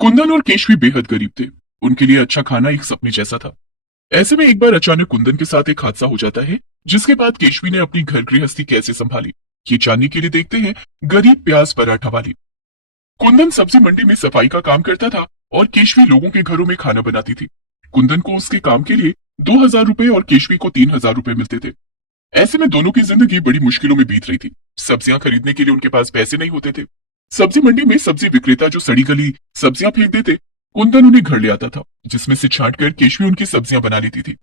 कुंदन और केशवी बेहद गरीब थे। उनके लिए अच्छा खाना एक सपने जैसा था। ऐसे में एक बार अचानक कुंदन के साथ एक हादसा हो जाता है, जिसके बाद केशवी ने अपनी घर गृहस्थी कैसे संभाली, ये जानने के लिए देखते हैं गरीब प्याज पराठा वाली। कुंदन सब्जी मंडी में सफाई का काम करता था और केशवी लोगों के घरों में खाना बनाती थी। कुंदन को उसके काम के लिए 2,000 रुपए और केशवी को 3,000 रुपए मिलते थे। ऐसे में दोनों की जिंदगी बड़ी मुश्किलों में बीत रही थी। सब्जियां खरीदने के लिए उनके पास पैसे नहीं होते थे। सब्जी मंडी में सब्जी विक्रेता जो सड़ी गली सब्जियां फेंक देते, कुंदन उन्हें घर ले आता था, जिसमें से छांट कर केशवी उनकी सब्जियां बना लेती थी।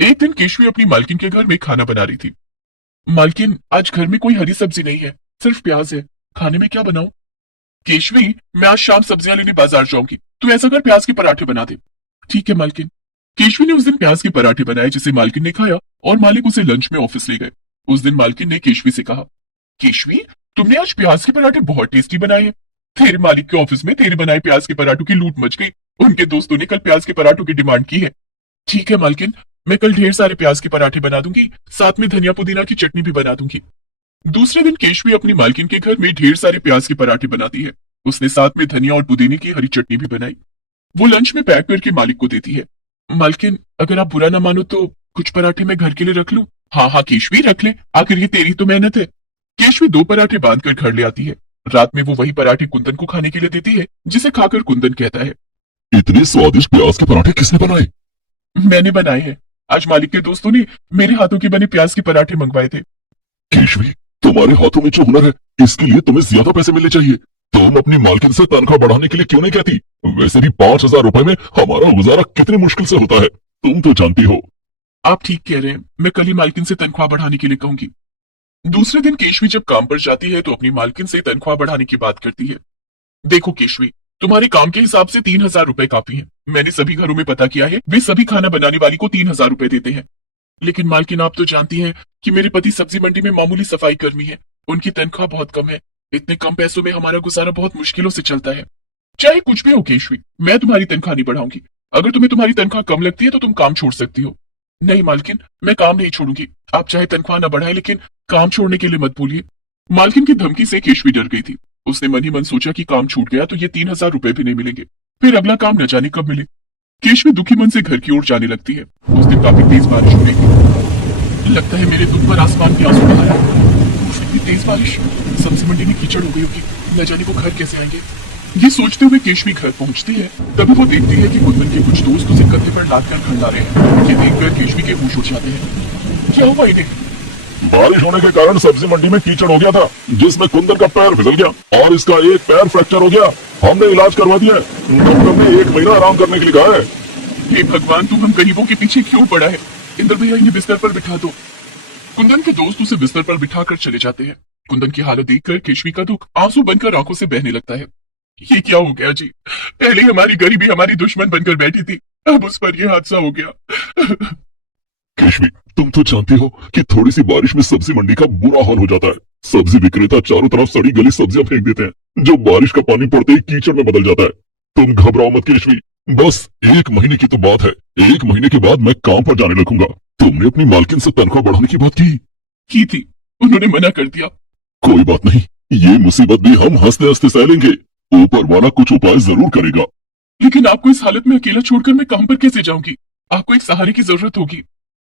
एक दिन केशवी अपनी मालकिन के घर में खाना बना रही थी। मालकिन, आज घर में कोई हरी सब्जी नहीं है, सिर्फ प्याज है। खाने में क्या बनाऊं? केशवी, मैं आज शाम सब्जियां लेने बाजार जाऊंगी, तू ऐसा कर प्याज के पराठे बना दे। ठीक है मालकिन। केशवी ने उस दिन प्याज के पराठे बनाए, जिसे मालकिन ने खाया और मालिक उसे लंच में ऑफिस ले गए। उस दिन मालकिन ने केशवी से कहा, केशवी, तुमने आज प्याज के पराठे बहुत टेस्टी बनाए हैं। तेरे मालिक के ऑफिस में तेरे बनाए प्याज के पराठों की लूट मच गई। उनके दोस्तों ने कल प्याज के पराठों की डिमांड की है। ठीक है मालकिन, मैं कल ढेर सारे प्याज के पराठे बना दूंगी, साथ में धनिया पुदीना की चटनी भी बना दूंगी। दूसरे दिन केशवी अपनी मालकिन के घर में ढेर सारे प्याज के पराठे बनाती है। उसने साथ में धनिया और पुदीने की हरी चटनी भी बनाई। वो लंच में पैक करके मालिक को देती है। मालकिन, अगर आप बुरा ना मानो तो कुछ पराठे मैं घर के लिए रख लूं? हाँ हाँ केशवी, रख ले, आखिर ये तेरी तो मेहनत है। केशवी 2 पराठे बांध कर घर ले आती है। रात में वो वही पराठे कुंदन को खाने के लिए देती है, जिसे खाकर कुंदन कहता है, इतने स्वादिष्ट प्याज के पराठे किसने बनाए? मैंने बनाए हैं। आज मालिक के दोस्तों ने मेरे हाथों के बने प्याज के पराठे मंगवाए थे। केशवी, तुम्हारे हाथों में जो हुनर है, इसके लिए तुम्हें ज्यादा पैसे मिलने चाहिए। तुम अपनी मालकिन से तनख्वाह बढ़ाने के लिए क्यों नहीं कहती? वैसे भी 5,000 रुपए में हमारा गुजारा कितनी मुश्किल से होता है, तुम तो जानती हो। आप ठीक कह रहे हैं, मैं कल ही मालकिन से तनख्वाह बढ़ाने के लिए कहूंगी। दूसरे दिन केशवी जब काम पर जाती है तो अपनी मालकिन से तनख्वाह बढ़ाने की बात करती है। देखो केशवी, तुम्हारे काम के हिसाब से 3,000 रुपए काफी हैं। मैंने सभी घरों में पता किया है, वे सभी खाना बनाने वाली को 3,000 रुपए देते हैं। लेकिन मालकिन, आप तो जानती हैं कि मेरे पति सब्जी मंडी में मामूली सफाई कर्मी है। उनकी तनख्वाह बहुत कम है। इतने कम पैसों में हमारा गुजारा बहुत मुश्किलों से चलता है। चाहे कुछ भी हो केशवी, मैं तुम्हारी तनख्वाह नहीं बढ़ाऊंगी। अगर तुम्हें तुम्हारी तनख्वाह कम लगती है तो तुम काम छोड़ सकती हो। नहीं मालकिन, मैं काम नहीं छोड़ूंगी। आप चाहे तनख्वाह न बढ़ाएं, लेकिन काम छोड़ने के लिए मत बोलिए। मालकिन की धमकी से केशवी डर गई थी। उसने मन ही मन सोचा कि काम छूट गया तो ये 3,000 रुपए भी नहीं मिलेंगे, फिर अगला काम न जाने कब मिले। केशवी दुखी मन से घर की ओर जाने लगती है। उस दिन काफी तेज बारिश हो रही थी। लगता है मेरे दुख पर आसमान के आंसू बहा रहा है। इतनी तेज बारिश, सब्जी मंडी में कीचड़ हो गई होगी, न जाने वो घर कैसे आएंगे। ये सोचते हुए केशवी घर पहुंचती है। तभी वो देखती है कि कुंदन के कुछ दोस्त उसे कंधे पर लाद कर घर ला रहे हैं। ये देखकर केशवी के होश उड़ जाते हैं। क्या हुआ इन्हें? बारिश होने के कारण सब्जी मंडी में कीचड़ हो गया था, जिसमें कुंदन का पैर फिसल गया और इसका एक पैर फ्रैक्चर हो गया। हमने इलाज करवा दिया है। डॉक्टर ने 1 महीना आराम करने के लिए कहा है। हे भगवान, तू हम गरीबों के पीछे क्यों पड़ा है? इंद्र भैया, इन्हें बिस्तर पर बिठा दो। कुंदन के दोस्त उसे बिस्तर पर बिठाकर चले जाते हैं। कुंदन की हालत देखकर केशवी का दुख आंसू बनकर आंखों से बहने लगता है। ये क्या हो गया जी? पहले ही हमारी गरीबी हमारी दुश्मन बनकर बैठी थी, अब उस पर यह हादसा हो गया। केशवी, तुम तो जानती हो कि थोड़ी सी बारिश में सब्जी मंडी का बुरा हाल हो जाता है। सब्जी विक्रेता चारों तरफ सड़ी गली सब्जियां फेंक देते हैं, जो बारिश का पानी पड़ते ही कीचड़ में बदल जाता है। तुम घबराओ मत केशवी, बस 1 महीने की तो बात है। 1 महीने के बाद मैं काम पर जाने लगूंगा। तुमने अपनी मालकिन से तनख्वाह बढ़ाने की बात की थी, उन्होंने मना कर दिया। कोई बात नहीं, ये मुसीबत भी हम हंसते हंसते सह लेंगे। ऊपर वाला कुछ उपाय जरूर करेगा। लेकिन आपको इस हालत में अकेला छोड़कर मैं काम पर कैसे जाऊंगी? आपको एक सहारे की जरूरत होगी।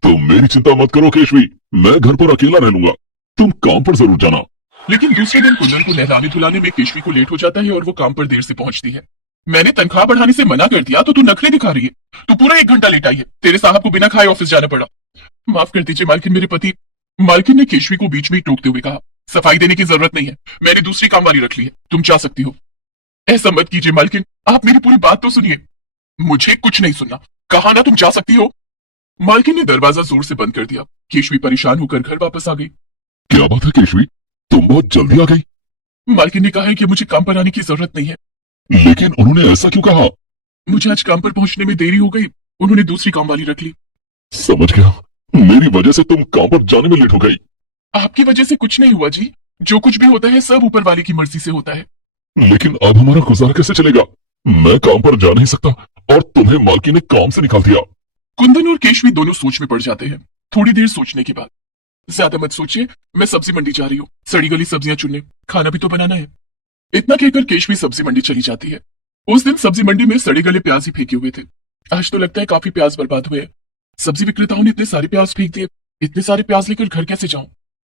तुम मेरी चिंता मत करो केशवी, मैं घर पर अकेला रह लूंगा। तुम काम पर जरूर जाना। लेकिन दूसरे दिन कुंदन को नहलाने धुलाने में केशवी को लेट हो जाता है और वो काम पर देर से पहुंचती है। मैंने तनख्वाह बढ़ाने से मना कर दिया तो तू नखरे दिखा रही है। तू पूरा 1 घंटा लेट आई है। तेरे साहब को बिना खाए ऑफिस जाना पड़ा। माफ कर दीजिए मालकिन, मेरे पति। मालकिन ने केशवी को बीच में ही टोकते हुए कहा, सफाई देने की जरूरत नहीं है, मैंने दूसरी काम वाली रख ली है, तुम जा सकती हो। ऐसा मत कीजिए मालकिन, आप मेरी पूरी बात तो सुनिए। मुझे कुछ नहीं सुनना, कहा ना तुम जा सकती हो। मालकिन ने दरवाजा जोर से बंद कर दिया। केशवी परेशान होकर घर वापस आ गई। क्या बात है केशवी, तुम बहुत जल्दी आ गई। मालकिन ने कहा है कि मुझे काम पर आने की जरूरत नहीं है। लेकिन उन्होंने ऐसा क्यों कहा? मुझे आज काम पर पहुंचने में देरी हो गई, उन्होंने दूसरी काम वाली रख ली। समझ गया, मेरी वजह से तुम काम पर जाने में लेट हो गई। आपकी वजह से कुछ नहीं हुआ जी, जो कुछ भी होता है सब ऊपर वाले की मर्जी से होता है। लेकिन अब हमारा गुजारा कैसे चलेगा? मैं काम पर जा नहीं सकता और तुम्हें मालकिन ने काम से निकाल दिया। कुंदन और केशवी दोनों सोच में पड़ जाते हैं। थोड़ी देर सोचने के बाद, ज्यादा मत सोचिए, मैं सब्जी मंडी जा रही हूँ, सड़ी गली सब्जियां चुनने, खाना भी तो बनाना है। इतना कहकर केशवी सब्जी मंडी चली जाती है। उस दिन सब्जी मंडी में सड़े गले प्याज ही फेंके हुए थे। आज तो लगता है काफी प्याज बर्बाद हुए हैं। सब्जी विक्रेताओं ने इतने सारे प्याज फेंक दिए, इतने सारे प्याज लेकर घर कैसे जाऊं?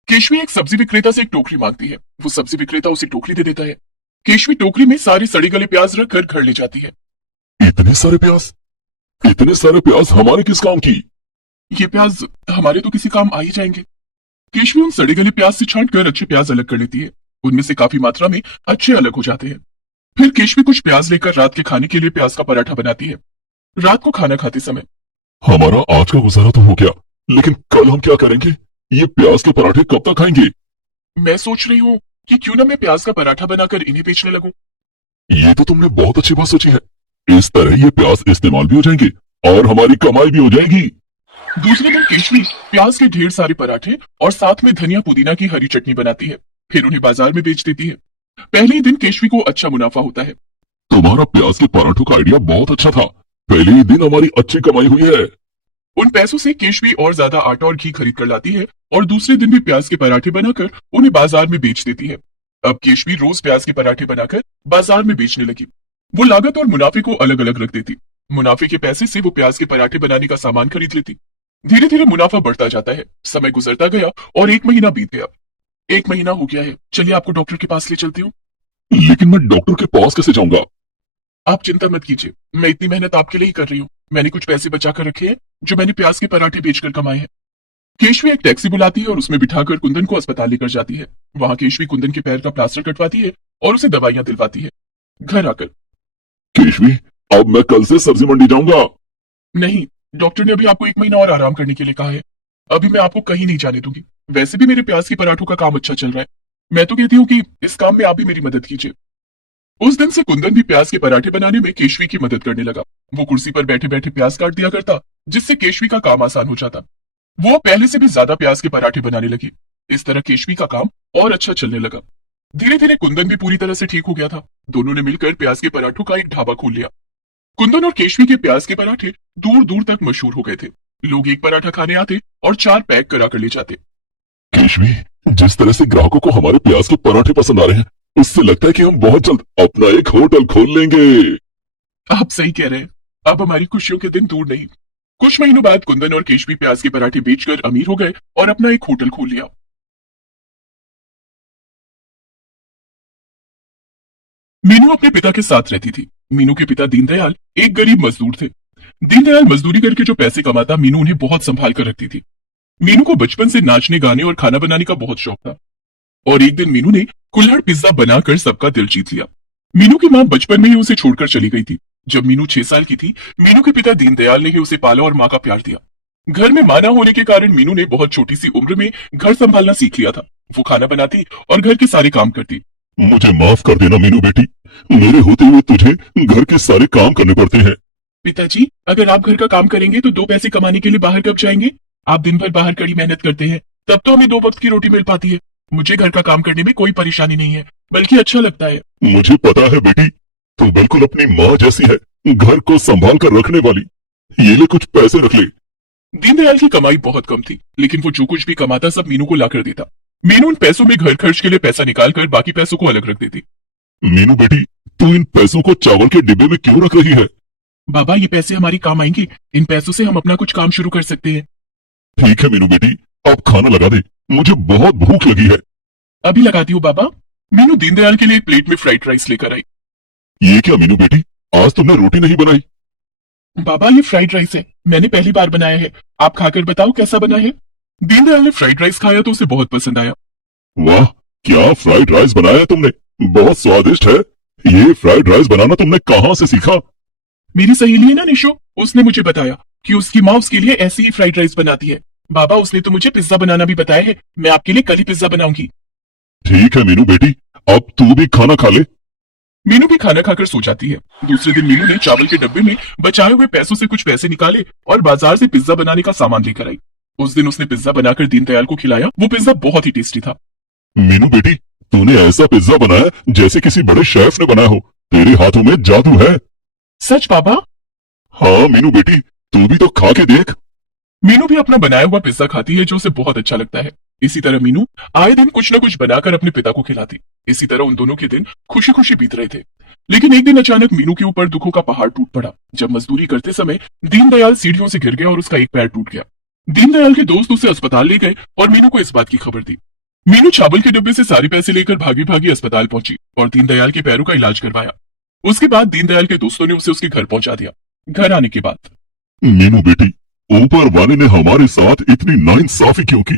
केशवी एक सब्जी विक्रेता से एक टोकरी मांगती है। वो सब्जी विक्रेता उसे टोकरी दे देता है। केशवी टोकरी में सारे सड़े गले प्याज रखकर घर ले जाती है। इतने सारे प्याज, इतने सारे प्याज हमारे किस काम की? ये प्याज हमारे तो किसी काम आ ही जाएंगे। केशवी उन सड़े गले प्याज से छांटकर अच्छे प्याज अलग कर लेती है। उनमें से काफी मात्रा में अच्छे अलग हो जाते हैं। फिर केशवी कुछ प्याज लेकर रात के खाने के लिए प्याज का पराठा बनाती है। रात को खाना खाते समय हमारा आज का गुजारा तो हो गया, लेकिन कल हम क्या करेंगे? ये प्याज के पराठे कब तक खाएंगे? मैं सोच रही हूँ कि क्यों ना मैं प्याज का पराठा बनाकर इन्हें बेचने लगूं। ये तो तुमने बहुत अच्छी बात सोची है। इस तरह ये प्याज इस्तेमाल भी हो जाएंगे और हमारी कमाई भी हो जाएगी। दूसरे दिन केशवी प्याज के ढेर सारे पराठे और साथ में धनिया पुदीना की हरी चटनी बनाती है। फिर उन्हें बाजार में बेच देती है। पहले ही दिन केशवी को अच्छा मुनाफा होता है। तुम्हारा प्याज के पराठों का आइडिया बहुत अच्छा था। पहले ही दिन हमारी अच्छी कमाई हुई है। उन पैसों से केशवी और ज्यादा आटा और घी खरीद कर लाती है और दूसरे दिन भी प्याज के पराठे बनाकर उन्हें बाजार में बेच देती है। अब केशवी रोज प्याज के पराठे बनाकर बाजार में बेचने लगी। वो लागत और मुनाफे को अलग अलग रख देती। मुनाफे के पैसे से वो प्याज के पराठे बनाने का सामान खरीद लेती। धीरे धीरे मुनाफा बढ़ता जाता है। समय गुजरता गया और 1 महीना बीत गया। 1 महीना हो गया है। चलिए आपको डॉक्टर के पास ले चलती हूँ। लेकिन मैं डॉक्टर के पास कैसे जाऊंगा? आप चिंता मत कीजिए, मैं इतनी मेहनत आपके लिए ही कर रही हूँ। मैंने कुछ पैसे बचा कर रखे हैं जो मैंने प्याज के पराठे बेचकर कमाए हैं। केशवी एक टैक्सी बुलाती है और उसमें बिठाकर कुंदन को अस्पताल लेकर जाती है। वहां केशवी कुंदन के पैर का प्लास्टर कटवाती है और उसे दवाइयां दिलवाती है। घर आकर केशवी, अब मैं कल से सब्जी मंडी जाऊंगा। नहीं, डॉक्टर ने अभी आपको 1 महीना और आराम करने के लिए कहा है। अभी मैं आपको कहीं नहीं जाने दूंगी। वैसे भी मेरे प्याज के पराठों का काम अच्छा चल रहा है। मैं तो कहती हूँ कि इस काम में आप भी मेरी मदद कीजिए। उस दिन से कुंदन भी प्याज के पराठे बनाने में केशवी की मदद करने लगा। वो कुर्सी पर बैठे बैठे प्याज काट दिया करता, जिससे केशवी का काम आसान हो जाता। वो पहले से भी ज्यादा प्याज के पराठे बनाने लगी। इस तरह केशवी का काम और अच्छा चलने लगा। धीरे धीरे कुंदन भी पूरी तरह से ठीक हो गया था। दोनों ने मिलकर प्याज के पराठों का एक ढाबा खोल लिया। कुंदन और केशवी के प्याज के पराठे दूर दूर तक मशहूर हो गए थे। लोग एक पराठा खाने आते और 4 पैक करा कर ले जाते। केशवी, जिस तरह से ग्राहकों को हमारे प्याज के पराठे पसंद आ रहे हैं, उससे लगता है कि हम बहुत जल्द अपना एक होटल खोल लेंगे। आप सही कह रहे हैं। अब हमारी खुशियों के दिन दूर नहीं। कुछ महीनों बाद कुंदन और केशवी प्याज के पराठे बेचकर अमीर हो गए और अपना एक होटल खोल लिया। मीनू अपने पिता के साथ रहती थी। मीनू के पिता दीनदयाल एक गरीब मजदूर थे। दीनदयाल मजदूरी करके जो पैसे कमाता, मीनू उन्हें बहुत संभाल कर रखती थी। मीनू को बचपन से नाचने, गाने और खाना बनाने का बहुत शौक था और एक दिन मीनू ने कुल्हड़ पिज्जा बनाकर सबका दिल जीत लिया। मीनू की मां बचपन में ही उसे छोड़कर चली गई थी। जब मीनू 6 साल की थी, मीनू के पिता दीनदयाल ने ही उसे पाला और मां का प्यार दिया। घर में मां ना होने के कारण मीनू ने बहुत छोटी सी उम्र में घर संभालना सीख लिया था। वो खाना बनाती और घर के सारे काम करती। मुझे माफ कर देना मीनू बेटी, मेरे होते हुए तुझे घर के सारे काम करने पड़ते हैं। पिताजी, अगर आप घर का काम करेंगे तो 2 पैसे कमाने के लिए बाहर कब जाएंगे? आप दिन भर बाहर कड़ी मेहनत करते हैं, तब तो हमें 2 वक्त की रोटी मिल पाती है। मुझे घर का काम करने में कोई परेशानी नहीं है, बल्कि अच्छा लगता है। मुझे पता है बेटी, तू बिल्कुल अपनी माँ जैसी है, घर को संभाल कर रखने वाली। ये ले कुछ पैसे रख ले। दीनदयाल की कमाई बहुत कम थी, लेकिन वो जो कुछ भी कमाता सब मीनू को लाकर देता। मीनू उन पैसों में घर खर्च के लिए पैसा निकालकर बाकी पैसों को अलग रख देती। मीनू बेटी, तू इन पैसों को चावल के डिब्बे में क्यों रख रही है? बाबा, ये पैसे हमारी काम आएंगे। इन पैसों से हम अपना कुछ काम शुरू कर सकते हैं। ठीक है मीनू बेटी, अब खाना लगा दे, मुझे बहुत भूख लगी है। अभी लगाती हूँ बाबा। मीनू दीनदयाल के लिए एक प्लेट में फ्राइड राइस लेकर आई। ये क्या मीनू बेटी, आज तुमने रोटी नहीं बनाई? बाबा, ये फ्राइड राइस है, मैंने पहली बार बनाया है। आप खाकर बताओ कैसा बना है। दीनदयाल ने फ्राइड राइस खाया तो उसे बहुत पसंद आया। वाह, क्या फ्राइड राइस बनाया तुमने, बहुत स्वादिष्ट है। ये फ्राइड राइस बनाना तुमने कहाँ से सीखा? मेरी सहेली है ना निशो, उसने मुझे बताया कि उसकी माँ उसके लिए ऐसी ही फ्राइड राइस बनाती है। बाबा, उसने तो मुझे पिज्जा बनाना भी बताया है। मैं आपके लिए कल ही पिज्जा बनाऊंगी। ठीक है मीनू बेटी, अब तू भी खाना खा ले। मीनू भी खाना खाकर सो जाती है। दूसरे दिन मीनू ने चावल के डब्बे में बचाए हुए पैसों से कुछ पैसे निकाले और बाजार से पिज्जा बनाने का सामान लेकर आई। उस दिन उसने पिज्जा बनाकर दीनदयाल को खिलाया। वो पिज्जा बहुत ही टेस्टी था। मीनू बेटी, तूने ऐसा पिज्जा बनाया जैसे किसी बड़े शेफ ने बनाया हो। तेरे हाथों में जादू है। सच बाबा? हाँ मीनू बेटी, तू भी तो खा के देख। मीनू भी अपना बनाया हुआ पिज्जा खाती है जो उसे बहुत अच्छा लगता है। इसी तरह मीनू आए दिन कुछ न कुछ बनाकर अपने पिता को खिलाती। इसी तरह उन दोनों के दिन खुशी खुशी बीत रहे थे। लेकिन एक दिन अचानक मीनू के ऊपर दुखों का पहाड़ टूट पड़ा। जब मजदूरी करते समय दीनदयाल सीढ़ियों से गिर गया और उसका एक पैर टूट गया। दीनदयाल के दोस्त उसे अस्पताल ले गए और मीनू को इस बात की खबर दी। मीनू छाबल के डब्बे से सारे पैसे लेकर भागी भागी अस्पताल पहुंची और दीनदयाल के पैरों का इलाज करवाया। उसके बाद दीनदयाल के दोस्तों ने उसे उसके घर पहुंचा दिया। घर आने के बाद, मीनू बेटी, ऊपर वाले ने हमारे साथ इतनी नाइंसाफी क्यों की?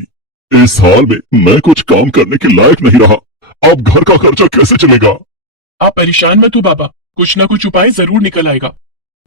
इस हाल में मैं कुछ काम करने के लायक नहीं रहा। अब घर का खर्चा कैसे चलेगा? आप परेशान मत हो बाबा, कुछ ना कुछ उपाय जरूर निकल आएगा।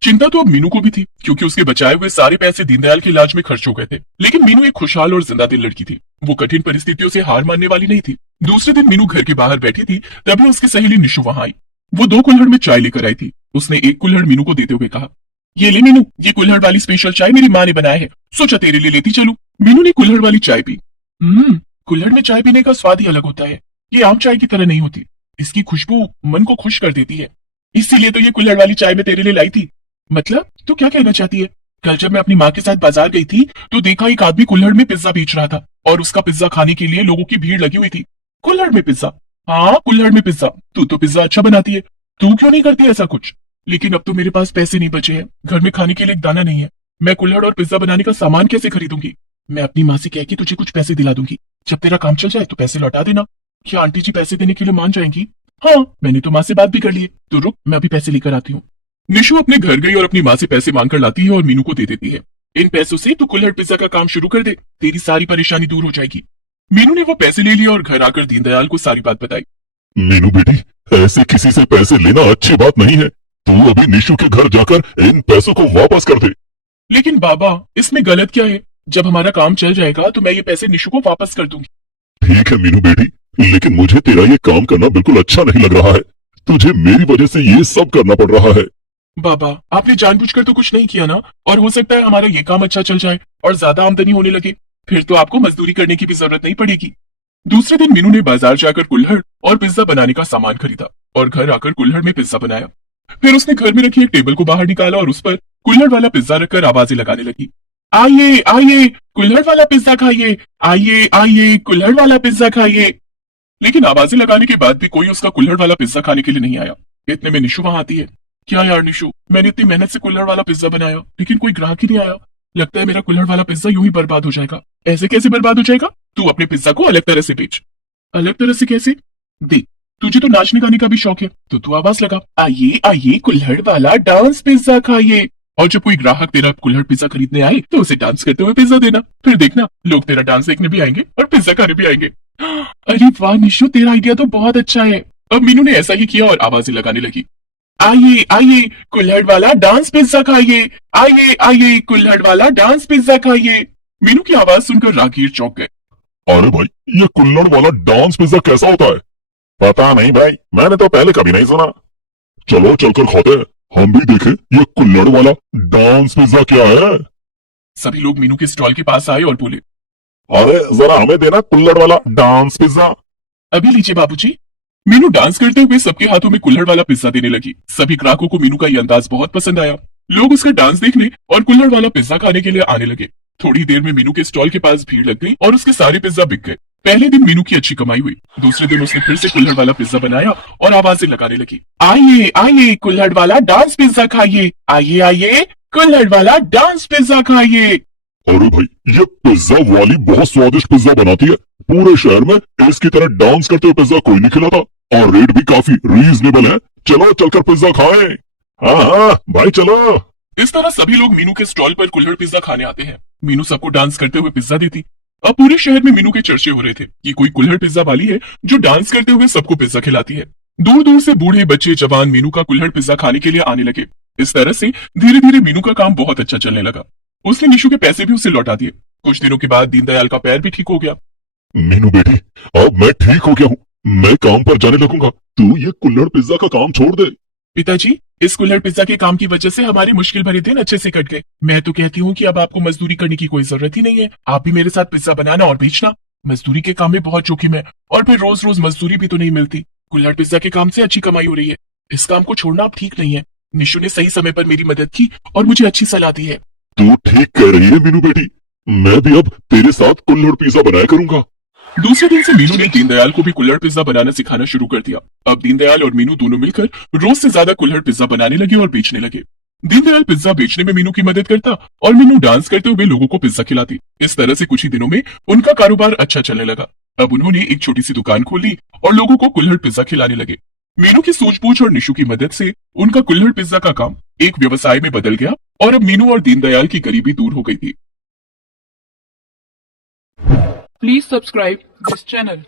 चिंता तो अब मीनू को भी थी, क्योंकि उसके बचाए हुए सारे पैसे दीनदयाल के इलाज में खर्च हो गए थे। लेकिन मीनू एक खुशहाल और जिंदा दिल लड़की थी। वो कठिन परिस्थितियों से हार मानने वाली नहीं थी। दूसरे दिन मीनू घर के बाहर बैठी थी, तभी उसकी सहेली निशु वहां आई। वो 2 कुल्हड़ में चाय लेकर आई थी। उसने एक कुल्हड़ मीनू को देते हुए कहा, ये ले मीनू, ये कुल्हड़ वाली स्पेशल चाय मेरी माँ ने बनाया है, सोचा तेरे लिए लेती चलूं। मीनू ने कुल्हड़ वाली चाय पी। कुल्हड़ में चाय पीने का स्वाद ही अलग होता है। ये आम चाय की तरह नहीं होती। इसकी खुशबू मन को खुश कर देती है। इसीलिए तो ये कुल्हड़ वाली चाय मैं तेरे लिए लाई थी। मतलब तू क्या कहना चाहती है? कल जब मैं अपनी माँ के साथ बाजार गई थी तो देखा एक आदमी कुल्हड़ में पिज्जा बेच रहा था और उसका पिज्जा खाने के लिए लोगों की भीड़ लगी हुई थी। कुल्हड़ में पिज्जा? हाँ, कुल्हड़ में पिज्जा। तू तो पिज्जा अच्छा बनाती है, तू क्यों नहीं करती ऐसा कुछ? लेकिन अब तो मेरे पास पैसे नहीं बचे हैं, घर में खाने के लिए एक दाना नहीं है। मैं कुल्हड़ और पिज्जा बनाने का सामान कैसे खरीदूंगी? मैं अपनी माँ से कह के तुझे कुछ पैसे दिला दूंगी। जब तेरा काम चल जाए तो पैसे लौटा देना। क्या आंटी जी पैसे देने के लिए मान जाएंगी? हाँ, मैंने तो माँ से बात भी कर ली है। तो रुक, मैं अभी पैसे लेकर आती हूँ। निशु अपने घर गई और अपनी माँ से पैसे मांग कर लाती है और मीनू को दे देती है। इन पैसों से तू कुल्हड़ पिज्जा का काम शुरू कर दे, तेरी सारी परेशानी दूर हो जाएगी। मीनू ने वो पैसे ले लिए और घर आकर दीनदयाल को सारी बात बताई। मीनू बेटी, ऐसे किसी से पैसे लेना अच्छी बात नहीं है। तू अभी निशु के घर जाकर इन पैसों को वापस कर दे। लेकिन बाबा, इसमें गलत क्या है? जब हमारा काम चल जाएगा तो मैं ये पैसे निशु को वापस कर दूंगी। ठीक है मीनू बेटी, लेकिन मुझे तेरा ये काम करना बिल्कुल अच्छा नहीं लग रहा है। तुझे मेरी वजह से ये सब करना पड़ रहा है। बाबा, आपने जानबूझकर तो कुछ नहीं किया ना? और हो सकता है हमारा ये काम अच्छा चल जाए और ज्यादा आमदनी होने लगे, फिर तो आपको मजदूरी करने की भी जरूरत नहीं पड़ेगी। दूसरे दिन मीनू ने बाजार जाकर कुल्हड़ और पिज्जा बनाने का सामान खरीदा और घर आकर कुल्हड़ में पिज्जा बनाया। फिर उसने घर में रखी एक टेबल को बाहर निकाला और उस पर कुल्हड़ वाला पिज्जा रखकर आवाजें लगाने लगी। आइए आइए, कुल्हड़ वाला पिज्जा खाइए, आइए आइए, कुल्हड़ वाला पिज्जा खाइए। लेकिन आवाजें लगाने के बाद भी कोई उसका कुल्हड़ वाला पिज्जा खाने के लिए नहीं आया। इतने में निशु वहां आती है। क्या यार निशु, मैंने इतनी मेहनत से कुल्हड़ वाला पिज्जा बनाया लेकिन कोई ग्राहक ही नहीं आया। लगता है मेरा कुल्हड़ वाला पिज्जा यूं ही बर्बाद हो जाएगा। ऐसे कैसे बर्बाद हो जाएगा? तू अपने पिज्जा को अलग तरह से बेच। अलग तरह से कैसे? देख, तुझे तो नाचने गाने का भी शौक है, तो तू आवाज लगा, आइए आइए, कुल्हड़ वाला डांस पिज्जा खाइए। और जब कोई ग्राहक तेरा कुल्हड़ पिज्जा खरीदने आए तो उसे डांस करते हुए पिज्जा देना। फिर देखना, लोग तेरा डांस देखने भी आएंगे और पिज्जा खाने भी आएंगे। अरे वाह निशु, तेरा आइडिया तो बहुत अच्छा है। अब मीनू ने ऐसा ही किया और आवाजें लगाने लगी। आइए आइए, कुल्हड़ वाला डांस पिज्जा खाइए, आइए आइए, कुल्हड़ वाला डांस पिज्जा खाइए। मीनू की आवाज सुनकर राहगीर चौंक गए। अरे भाई, ये कुल्हड़ वाला डांस पिज्जा कैसा होता है? पता नहीं भाई, मैंने तो पहले कभी नहीं सुना। चलो चलकर खाते हैं, हम भी देखें ये कुल्हड़ वाला डांस पिज्जा क्या है। सभी लोग मीनू के स्टॉल के पास आए और बोले, अरे जरा हमें देना कुल्हड़ वाला डांस पिज्जा। अभी लीजिए बाबूजी। मीनू डांस करते हुए सबके हाथों में कुल्हड़ वाला पिज्जा देने लगी। सभी ग्राहकों को मीनू का ये अंदाज बहुत पसंद आया। लोग उसका डांस देखने और कुल्हड़ वाला पिज्जा खाने के लिए आने लगे। थोड़ी देर में मीनू के स्टॉल के पास भीड़ लग गई और उसके सारे पिज्जा बिक गए। पहले दिन मीनू की अच्छी कमाई हुई। दूसरे दिन उसने फिर से कुल्हड़ वाला पिज्जा बनाया और आवाजें लगाने लगी, आइए आइए, कुल्हड़ वाला डांस पिज्जा खाइए, आइए आइए, कुल्हड़ वाला डांस पिज्जा खाइए। अरे भाई, ये पिज्जा वाली बहुत स्वादिष्ट पिज्जा बनाती है। पूरे शहर में इसकी तरह डांस करते हुए पिज्जा कोई नहीं खिलाता और रेट भी काफी रीजनेबल है। चलो चलकर पिज्जा खाएं। हाँ हाँ भाई चलो। इस तरह सभी लोग मीनू के स्टॉल पर कुल्हड़ पिज्जा खाने आते हैं। मीनू सबको डांस करते हुए पिज्जा देती। अब पूरे शहर में मीनू के चर्चे हो रहे थे कि कोई कुल्हड़ पिज्जा वाली है जो डांस करते हुए सबको पिज्जा खिलाती है। दूर दूर से बूढ़े बच्चे जवान मीनू का कुल्हड़ पिज्जा खाने के लिए आने लगे। इस तरह से धीरे धीरे मीनू का काम बहुत अच्छा चलने लगा। उसने निशु के पैसे भी उसे लौटा दिए। कुछ दिनों के बाद दीनदयाल का पैर भी ठीक हो गया। मीनू बेटी, अब मैं ठीक हो गया हूँ, मैं काम पर जाने लगूंगा। तू ये कुल्हड़ पिज्जा का काम छोड़ दे। पिताजी, इस कुल्हड़ पिज्जा के काम की वजह से हमारे मुश्किल भरे दिन अच्छे से कट गए। मैं तो कहती हूँ कि अब आपको मजदूरी करने की कोई जरूरत ही नहीं है। आप भी मेरे साथ पिज्जा बनाना और बेचना। मजदूरी के काम में बहुत जोखिम है और फिर रोज रोज मजदूरी भी तो नहीं मिलती। कुल्हड़ पिज्जा के काम से अच्छी कमाई हो रही है। इस काम को छोड़ना अब ठीक नहीं है। निशु ने सही समय पर मेरी मदद की और मुझे अच्छी सलाह दी है। तू ठीक कह रही है मीनू बेटी, मैं भी अब तेरे साथ कुल्हड़ पिज्जा बनाया करूंगा। दूसरे दिन से मीनू ने दीनदयाल को भी कुल्हड़ पिज्जा बनाना सिखाना शुरू कर दिया। अब दीनदयाल और मीनू दोनों मिलकर रोज से ज्यादा कुल्हड़ पिज्जा बनाने लगे और बेचने लगे। दीनदयाल पिज्जा बेचने में मीनू की मदद करता और मीनू डांस करते हुए लोगों को पिज्जा खिलाती। इस तरह से कुछ ही दिनों में उनका कारोबार अच्छा चलने लगा। अब उन्होंने एक छोटी सी दुकान खोल ली और लोगों को कुल्हड़ पिज्जा खिलाने लगे। मीनू की सूझबूझ और निशु की मदद से उनका कुल्हड़ पिज्जा का काम एक व्यवसाय में बदल गया और अब मीनू और दीनदयाल की गरीबी दूर हो गई थी। Please subscribe this channel.